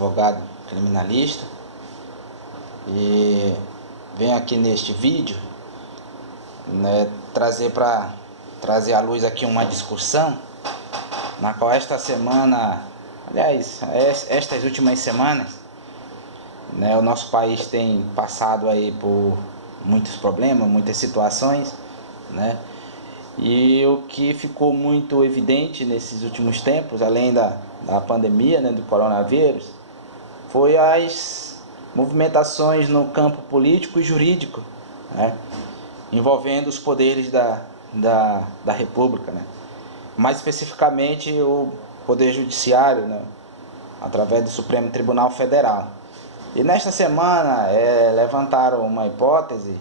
advogado criminalista, e venho aqui neste vídeo, né, trazer à luz aqui uma discussão na qual esta semana, aliás, estas últimas semanas, né, o nosso país tem passado aí por muitos problemas, muitas situações, né? E o que ficou muito evidente nesses últimos tempos, além da pandemia, né, do coronavírus, foi as movimentações no campo político e jurídico, né, envolvendo os poderes da República, né, mais especificamente o Poder Judiciário, né, através do Supremo Tribunal Federal. E nesta semana levantaram uma hipótese,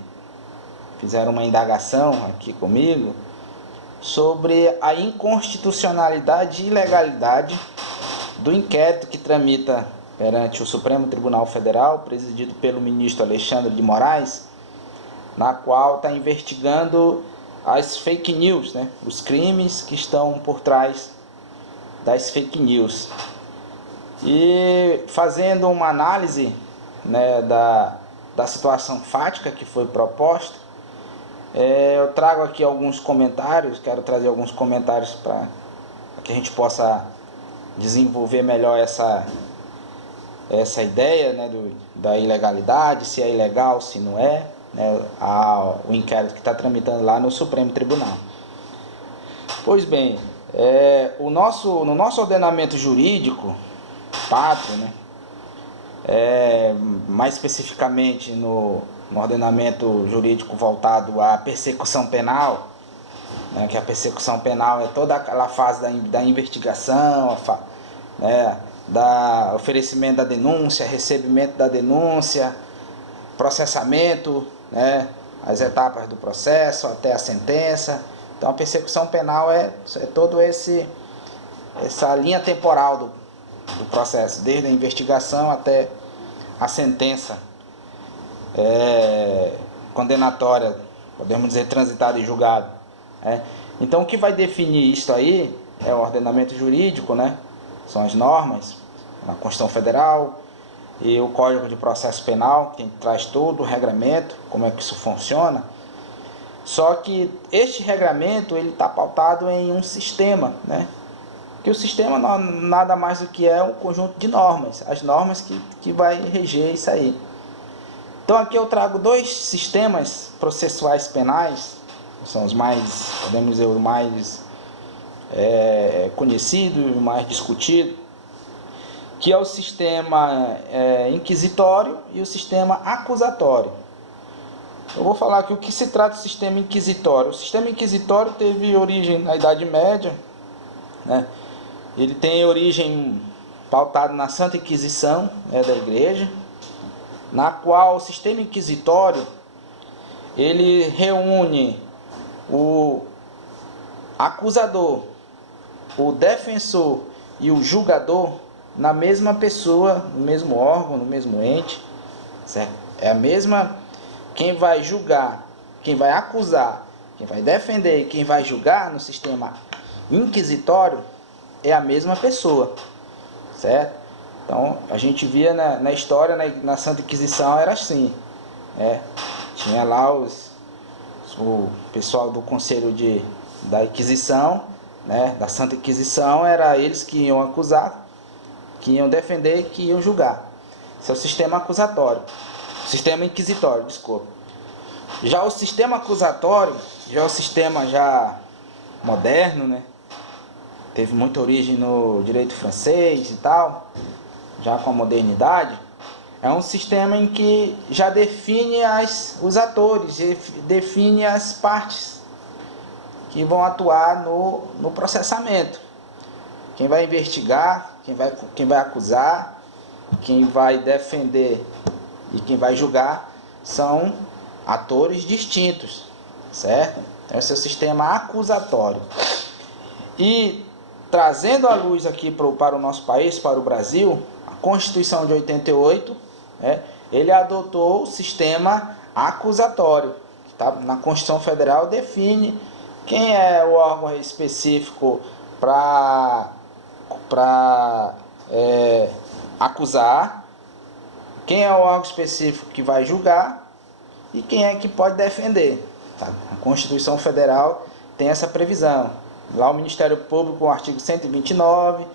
fizeram uma indagação aqui comigo, sobre a inconstitucionalidade e ilegalidade do inquérito que tramita perante o Supremo Tribunal Federal, presidido pelo ministro Alexandre de Moraes, na qual está investigando as fake news, né? Os crimes que estão por trás das fake news. E fazendo uma análise, né, da situação fática que foi proposta, eu trago aqui alguns comentários, quero trazer alguns comentários para que a gente possa desenvolver melhor essa ideia, né, da ilegalidade, se é ilegal, se não é, né, o inquérito que está tramitando lá no Supremo Tribunal. Pois bem, no nosso ordenamento jurídico, pátrio, né, mais especificamente no ordenamento jurídico voltado à persecução penal, né, que a persecução penal é toda aquela fase da investigação, né, da oferecimento da denúncia, recebimento da denúncia, processamento, né, as etapas do processo até a sentença. Então a persecução penal é todo essa linha temporal do processo, desde a investigação até a sentença condenatória, podemos dizer, transitada e julgada. Então o que vai definir isso aí é o ordenamento jurídico, né? São as normas, a Constituição Federal e o Código de Processo Penal, que traz todo o regramento, como é que isso funciona. Só que este regramento ele está pautado em um sistema, né? Que o sistema nada mais do que é um conjunto de normas, as normas que vai reger isso aí. Então aqui eu trago dois sistemas processuais penais, que são os mais, podemos dizer, o mais conhecido e o mais discutido, que é o sistema inquisitório e o sistema acusatório. Eu vou falar aqui o que se trata do sistema inquisitório. O sistema inquisitório teve origem na Idade Média, né? Ele tem origem pautado na Santa Inquisição, da Igreja, na qual o sistema inquisitório ele reúne o acusador, o defensor e o julgador na mesma pessoa, no mesmo órgão, no mesmo ente, certo? É a mesma, quem vai julgar, quem vai acusar, quem vai defender e quem vai julgar no sistema inquisitório é a mesma pessoa, certo? Então, a gente via na história, na Santa Inquisição era assim, tinha lá o pessoal do Conselho da Inquisição, né, da Santa Inquisição, era eles que iam acusar, que iam defender e que iam julgar. Esse é o sistema acusatório, sistema inquisitório, desculpa. Já o sistema acusatório, já é o sistema já moderno, né, teve muita origem no direito francês e tal, já com a modernidade, é um sistema em que já define os atores, define as partes que vão atuar no processamento. Quem vai investigar, quem vai acusar, quem vai defender e quem vai julgar são atores distintos, certo? Então esse é o sistema acusatório. E trazendo a luz aqui para o nosso país, para o Brasil, a Constituição de 88, ele adotou o sistema acusatório, que tá, na Constituição Federal define quem é o órgão específico para acusar, quem é o órgão específico que vai julgar e quem é que pode defender. Tá? A Constituição Federal tem essa previsão. Lá o Ministério Público, o artigo 129,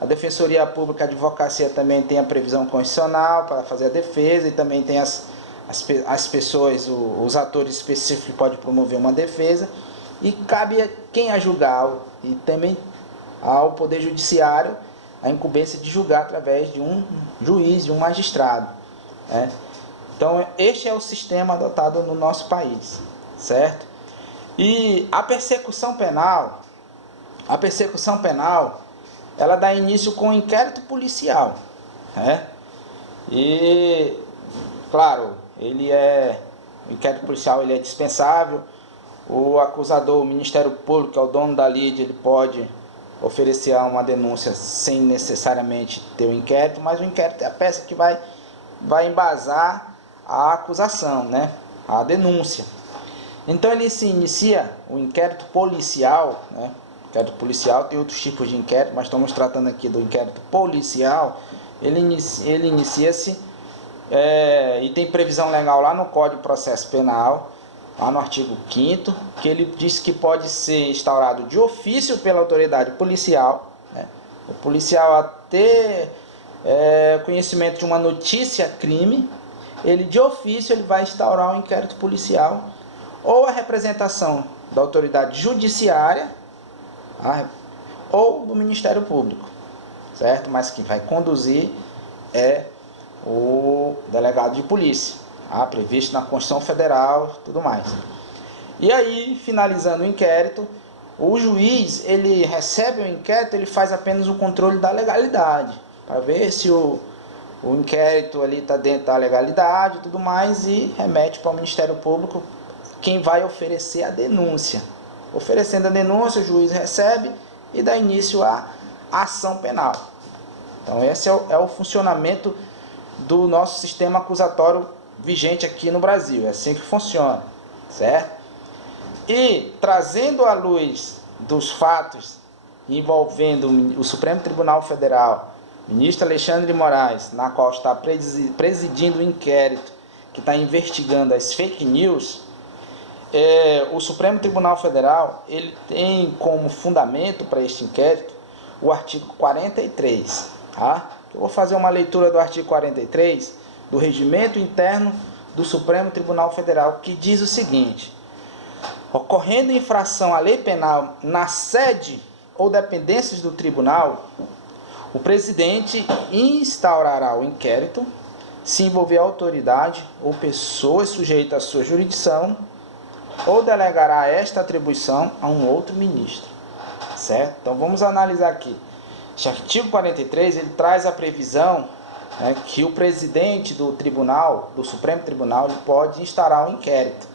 a Defensoria Pública, a Advocacia também tem a previsão constitucional para fazer a defesa, e também tem as pessoas, os atores específicos que podem promover uma defesa, e cabe a quem a julgar, e também ao Poder Judiciário a incumbência de julgar através de um juiz, de um magistrado. Né? Então, este é o sistema adotado no nosso país, certo? E a persecução penal, ela dá início com o inquérito policial, né? E, claro, o inquérito policial ele é dispensável. O acusador, o Ministério Público, que é o dono da lide, ele pode oferecer uma denúncia sem necessariamente ter o inquérito, mas o inquérito é a peça que vai embasar a acusação, né? A denúncia. Então ele se inicia o inquérito policial, né? O inquérito policial tem outros tipos de inquérito, mas estamos tratando aqui do inquérito policial. Ele inicia-se e tem previsão legal lá no Código de Processo Penal, lá no artigo 5º, que ele diz que pode ser instaurado de ofício pela autoridade policial, né? O policial, a ter conhecimento de uma notícia crime, ele de ofício ele vai instaurar um inquérito policial, ou a representação da autoridade judiciária, ou do Ministério Público, certo? Mas quem vai conduzir é o delegado de polícia, previsto na Constituição Federal e tudo mais. E aí, finalizando o inquérito, o juiz, ele recebe o inquérito, ele faz apenas o controle da legalidade, para ver se o inquérito ali está dentro da legalidade e tudo mais, e remete para o Ministério Público, quem vai oferecer a denúncia. Oferecendo a denúncia, o juiz recebe e dá início à ação penal. Então esse é o funcionamento do nosso sistema acusatório vigente aqui no Brasil. É assim que funciona, certo? E trazendo à luz dos fatos envolvendo o Supremo Tribunal Federal, ministro Alexandre de Moraes, na qual está presidindo o inquérito que está investigando as fake news, o Supremo Tribunal Federal ele tem como fundamento para este inquérito o artigo 43. Tá? Eu vou fazer uma leitura do artigo 43 do Regimento Interno do Supremo Tribunal Federal, que diz o seguinte: ocorrendo infração à lei penal na sede ou dependências do tribunal, o presidente instaurará o inquérito, se envolver autoridade ou pessoas sujeitas à sua jurisdição, ou delegará esta atribuição a um outro ministro, certo? Então vamos analisar aqui. Este artigo 43, ele traz a previsão, né, que o presidente do tribunal, do Supremo Tribunal, ele pode instaurar um inquérito,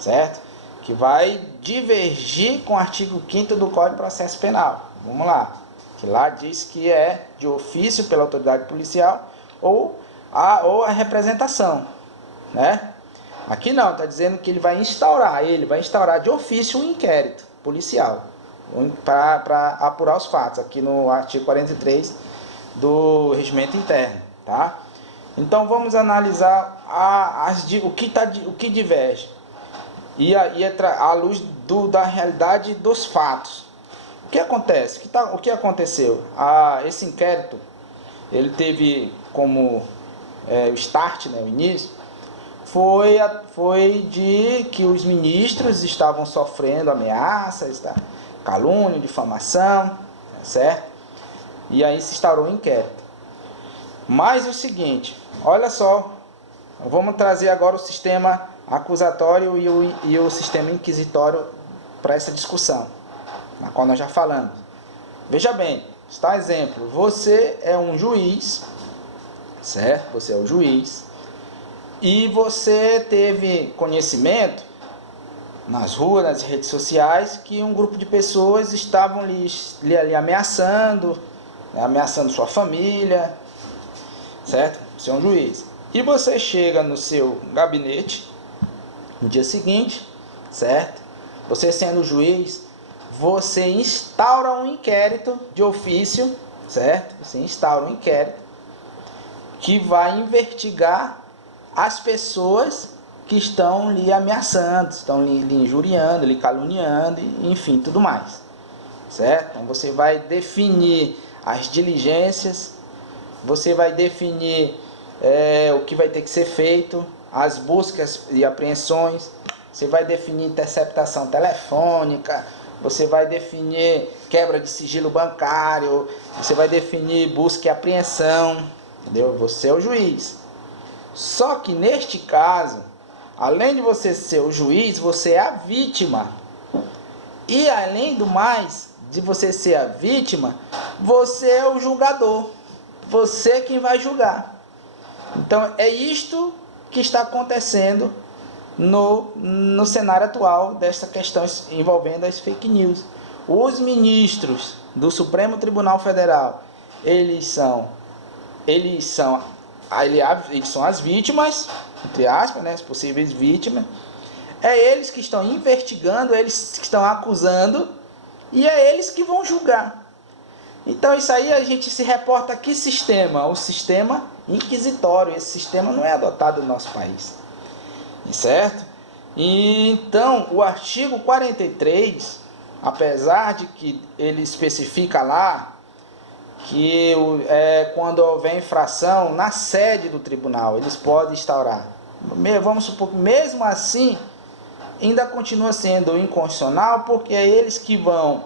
certo? Que vai divergir com o artigo 5º do Código de Processo Penal. Vamos lá. Que lá diz que é de ofício pela autoridade policial ou a representação, né? Aqui não, está dizendo que ele vai instaurar de ofício um inquérito policial para apurar os fatos, aqui no artigo 43 do Regimento Interno, tá? Então vamos analisar o que diverge e à luz da realidade dos fatos. O que acontece? O que aconteceu? Esse inquérito, ele teve como o start, né, o início, foi de que os ministros estavam sofrendo ameaças, tá? Calúnia, difamação, certo? E aí se instaurou o inquérito. Mas o seguinte, olha só, vamos trazer agora o sistema acusatório e o sistema inquisitório para essa discussão, na qual nós já falamos. Veja bem, está exemplo, você é um juiz, certo? Você é o juiz, e você teve conhecimento nas ruas, nas redes sociais, que um grupo de pessoas estavam lhe ameaçando sua família, certo? Você é um juiz. E você chega no seu gabinete no dia seguinte, certo? Você sendo juiz, você instaura um inquérito de ofício, certo? Você instaura um inquérito que vai investigar as pessoas que estão lhe ameaçando, estão lhe injuriando, lhe caluniando, enfim, tudo mais, certo? Então você vai definir as diligências, você vai definir o que vai ter que ser feito, as buscas e apreensões, você vai definir interceptação telefônica, você vai definir quebra de sigilo bancário, você vai definir busca e apreensão, entendeu? Você é o juiz. Só que neste caso, além de você ser o juiz, você é a vítima. E além do mais, de você ser a vítima, você é o julgador. Você é quem vai julgar. Então é isto que está acontecendo no cenário atual dessa questão envolvendo as fake news. Os ministros do Supremo Tribunal Federal, eles são as vítimas, entre aspas, né, as possíveis vítimas. É eles que estão investigando, eles que estão acusando, e é eles que vão julgar. Então isso aí a gente se reporta a que sistema? O sistema inquisitório. Esse sistema não é adotado no nosso país, certo? E então o artigo 43, apesar de que ele especifica lá que quando houver infração na sede do tribunal, eles podem instaurar. Vamos supor que mesmo assim ainda continua sendo inconstitucional, porque é eles que vão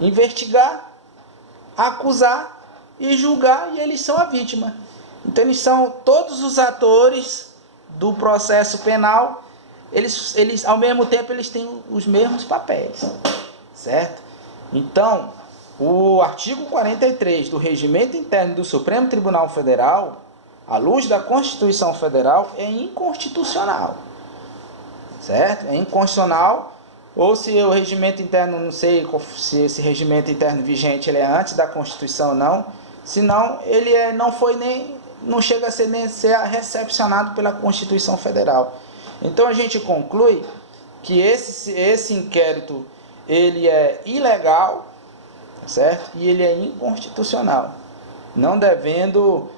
investigar, acusar e julgar, e eles são a vítima. Então eles são todos os atores do processo penal, eles ao mesmo tempo eles têm os mesmos papéis, certo? Então, o artigo 43 do Regimento Interno do Supremo Tribunal Federal, à luz da Constituição Federal, é inconstitucional, certo? É inconstitucional, ou se o regimento interno, não sei se esse regimento interno vigente ele é antes da Constituição ou não, senão ele não chega a ser nem ser recepcionado pela Constituição Federal. Então a gente conclui que esse inquérito ele é ilegal, certo? E ele é inconstitucional, não devendo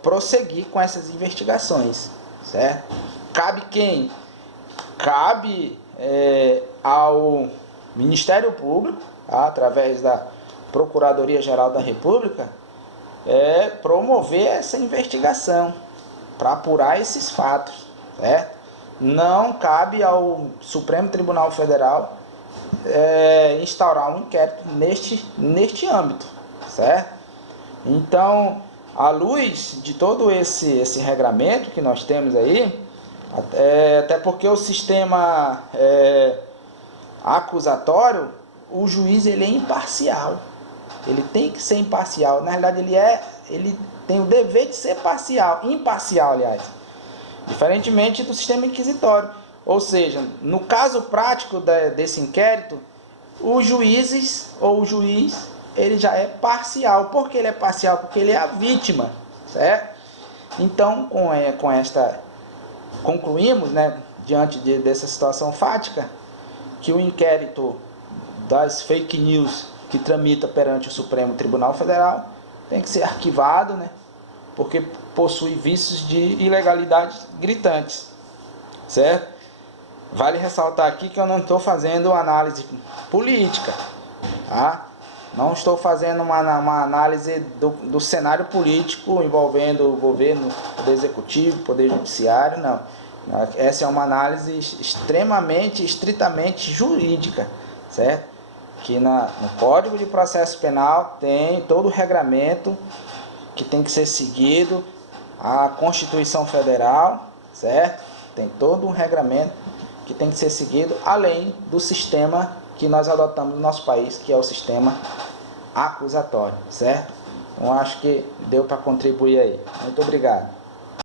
prosseguir com essas investigações, certo? Cabe quem? Cabe ao Ministério Público, através da Procuradoria-Geral da República, promover essa investigação para apurar esses fatos, certo? Não cabe ao Supremo Tribunal Federal instaurar um inquérito neste âmbito, certo? Então, à luz de todo esse regramento que nós temos aí, até porque o sistema acusatório, o juiz ele é imparcial, ele tem que ser imparcial. Na realidade ele tem o dever de ser imparcial, aliás, diferentemente do sistema inquisitório. Ou seja, no caso prático desse inquérito, os juízes ou o juiz ele já é parcial. Por que ele é parcial? Porque ele é a vítima, certo? Então, com esta concluímos, né, diante dessa situação fática, que o inquérito das fake news que tramita perante o Supremo Tribunal Federal tem que ser arquivado, né, porque possui vícios de ilegalidade gritantes, certo? Vale ressaltar aqui que eu não estou fazendo análise política, tá? Não estou fazendo uma análise do cenário político envolvendo o governo, poder executivo, poder judiciário, não. Essa é uma análise estritamente jurídica, certo? Que no Código de Processo Penal tem todo o regramento que tem que ser seguido, a Constituição Federal, certo? Tem todo um regramento que tem que ser seguido, além do sistema que nós adotamos no nosso país, que é o sistema acusatório, certo? Então acho que deu para contribuir aí. Muito obrigado.